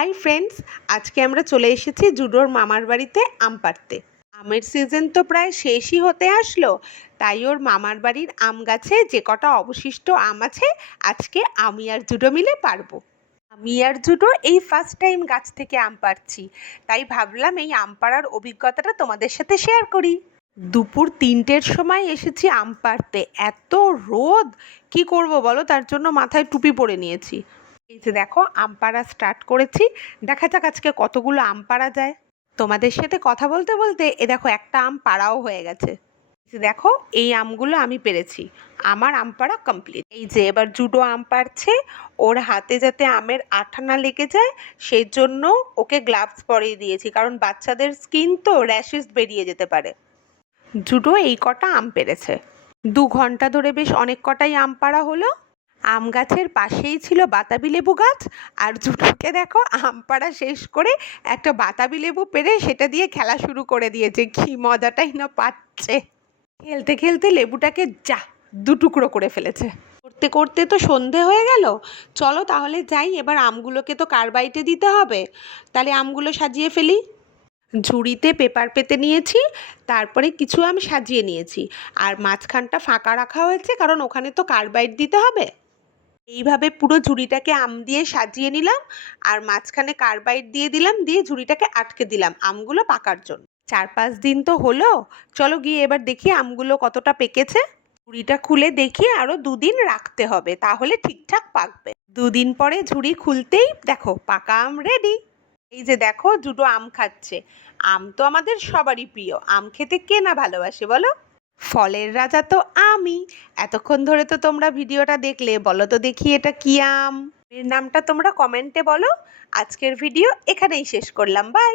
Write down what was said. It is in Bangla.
হাই ফ্রেন্ডস, আজকে আমরা চলে এসেছি জুডোর মামার বাড়িতে আম পাড়তে। আমের সিজন তো প্রায় শেষই হতে আসলো, তাই ওর মামার বাড়ির আম গাছে যে কটা অবশিষ্ট আম আছে আজকে আমি আর জুডো মিলে পারবো। আমি আর জুডো এই ফার্স্ট টাইম গাছ থেকে আম পাড়ছি, তাই ভাবলাম এই আম পাড়ার অভিজ্ঞতাটা তোমাদের সাথে শেয়ার করি। দুপুর 3টের সময় এসেছি আম পাড়তে, এত রোদ, কি করব বলো, তার জন্য মাথায় টুপি পরে নিয়েছি। এই যে দেখো আম পাড়া স্টার্ট করেছি, দেখা যাক আজকে কতগুলো আম পাড়া যায়। তোমাদের সাথে কথা বলতে বলতে এ দেখো একটা আম পাড়াও হয়ে গেছে। এই যে দেখো এই আমগুলো আমি পেরেছি, আমার আম পাড়া কমপ্লিট। এই যে এবার জুডো আম পাড়ছে, ওর হাতে যাতে আমের আঠা না লেগে যায় সেই জন্য ওকে গ্লাভস পরিয়ে দিয়েছি, কারণ বাচ্চাদের স্কিন তো র্যাশেস বেরিয়ে যেতে পারে। জুডো এই কটা আম পেরেছে, 2 ঘন্টা ধরে বেশ অনেক কটাই আম পাড়া হলো। আম গাছের পাশেই ছিল বাতাবি লেবু গাছ, আর জুডোকে দেখো আম পাড়া শেষ করে একটা বাতাবি লেবু পেড়ে সেটা দিয়ে খেলা শুরু করে দিয়েছে, কি মজাটাই না পাচ্ছে। খেলতে খেলতে লেবুটাকে 2 টুকরো করে ফেলেছে। করতে করতে তো সন্ধে হয়ে গেল, চলো তাহলে যাই, এবার আমগুলোকে তো কার্বাইটে দিতে হবে, তাহলে আমগুলো সাজিয়ে ফেলি। ঝুড়িতে পেপার পেতে নিয়েছি, তারপরে কিছু আম সাজিয়ে নিয়েছি, আর মাঝখানটা ফাঁকা রাখা হয়েছে কারণ ওখানে তো কার্বাইড দিতে হবে। এইভাবে পুরো ঝুড়িটাকে আম দিয়ে সাজিয়ে নিলাম, আর মাঝখানে কার্বাইড দিয়ে দিলাম, দিয়ে ঝুড়িটাকে আটকে দিলাম আমগুলো পাকার জন্য। 4-5 দিন তো হলো, চলো গিয়ে এবার দেখি আমগুলো কতটা পেকেছে। ঝুড়িটা খুলে দেখি আরও 2 দিন রাখতে হবে, তাহলে ঠিকঠাক পাকবে। 2 দিন পরে ঝুড়ি খুলতেই দেখো পাকা আম রেডি। এই যে দেখো জুডো আম খাচ্ছে। আম তো আমাদের সবারই প্রিয়, আম খেতে কে না ভালোবাসে বলো। ফলের রাজা তো আমি। এতক্ষণ ধরে তো তোমরা ভিডিওটা দেখলে, বলো তো দেখি এটা কি আম? এর নামটা তোমরা কমেন্টে বলো। আজকের ভিডিও এখানেই শেষ করলাম, বাই।